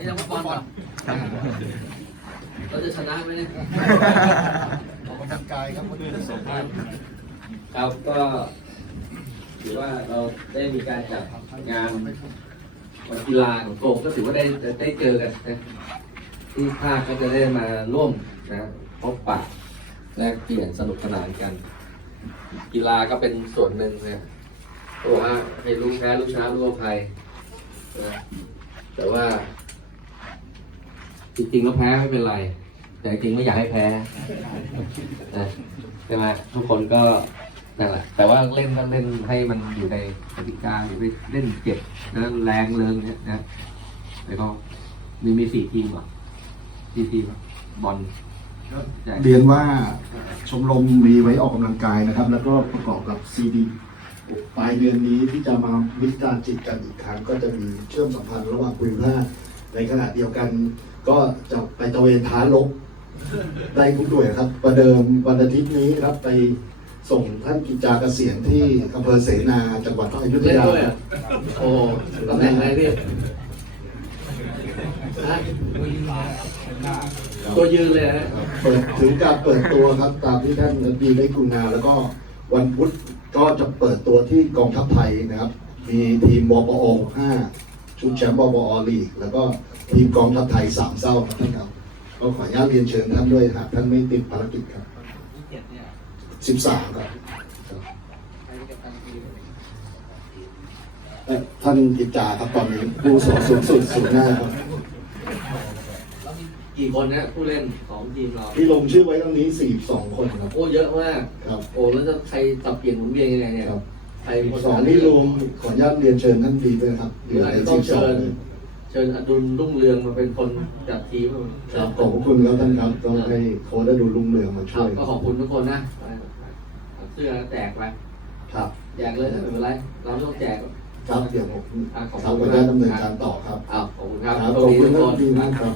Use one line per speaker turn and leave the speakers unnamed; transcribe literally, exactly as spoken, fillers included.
นี่นักบอลก่อนเราจะชนะไหมเนี่ย
ออกกำลังกายครับวันนี้สองท่าน
ครับก็ถือว่าเราได้มีการจัดงานวันกีฬาของกรมก็ถือว่าได้ได้เจอกันนะที่ภาคก็จะได้มาร่วมนะพบปะแลกเปลี่ยนสนุกสนานกัน กีฬาก็เป็นส่วนหนึ่งนะตัวว่าให้รู้แพ้รู้ชนะรู้อภัยนะแต่ว่าจริงๆแล้วแพ้ไม่เป็นไร แต่จริงไม่อยากให้แพ้นะใช่ไหมทุกคนก็นั่นแหละแต่ว่าเล่นก็เล่นให้มันอยู่ในกติกาอยู่ไปเล่นเจ็บนะแรงเริงเนี่ยนะแล้วก็มีมีสี่ทีมอ่ะสี่ทีมบอล
เรียนว่าชมรมมีไว้ออกกำลังกายนะครับ แล้วก็ประกอบกับซีดีปลายเดือนนี้ที่จะมาวิจารณ์จิตกันอีกครั้งก็จะมีเชื่อมสัมพันธ์ระหว่างคุยภาคในขณะเดียวกัน ก็จะไปตระเวนท้าลบได้ทุกหน่วยครับประเดิมวันอาทิตย์นี้ครับไปส่งท่านกิจจาเกษียณที่อำเภอเสนาจังหวัดอยุธยา
โอ้ตำแหน่งอะไรพี่ตัวยืนเลยฮะ
เปิดถึงการเปิดตัวครับตามที่ท่านดีได้กรุณาแล้วก็วันพุธก็จะเปิดตัวที่กองทัพไทยนะครับมีทีมบปอห้าชุดแชมป์บปอลีกแล้วก็ทีมกองทัพไทยสามเศร้าครับท่านครับก็ขออนุญาตเรียนเชิญท่านด้วยหากท่านไม่ติดภารกิจครับสิบสามครับท่านกิจจาครับตอนนี้ผู้สอนสูงสุดสูงหน้าครับ
กี่คนนะผู้เล่นของทีมเรา
ที่ลงชื่อไว้ตรงนี้สี่สิบสองคนครับ
โอ้เยอะมาก
ครับ
โอ้แล้วจะใครตับเปลี่ยนหมุนเวียนยังไงเนี่ย
ครับ
ใคร
สองนี่รวมขออนุญาตเรียนเชิญท่านดีด้วยครับ
หรืออาจจะต้องเชิญเชิญอดุลรุ่งเรืองมาเป็นคนจัดทีม
ครับขอบคุณแล้วท่านครับต้องให้โค้ชอดุลรุ่งเรืองมาช่วย
ก็ขอบคุณทุกคนนะเสื้อแจกไป
ครับ
แจกเลยไม่เป็นไรเราต้องแจก
ครับเดี๋ยวผม
ขอบ
คุณดำเนินการต่อครับ
ขอบคุณครับ
ขอบคุณท่านดีมากครับ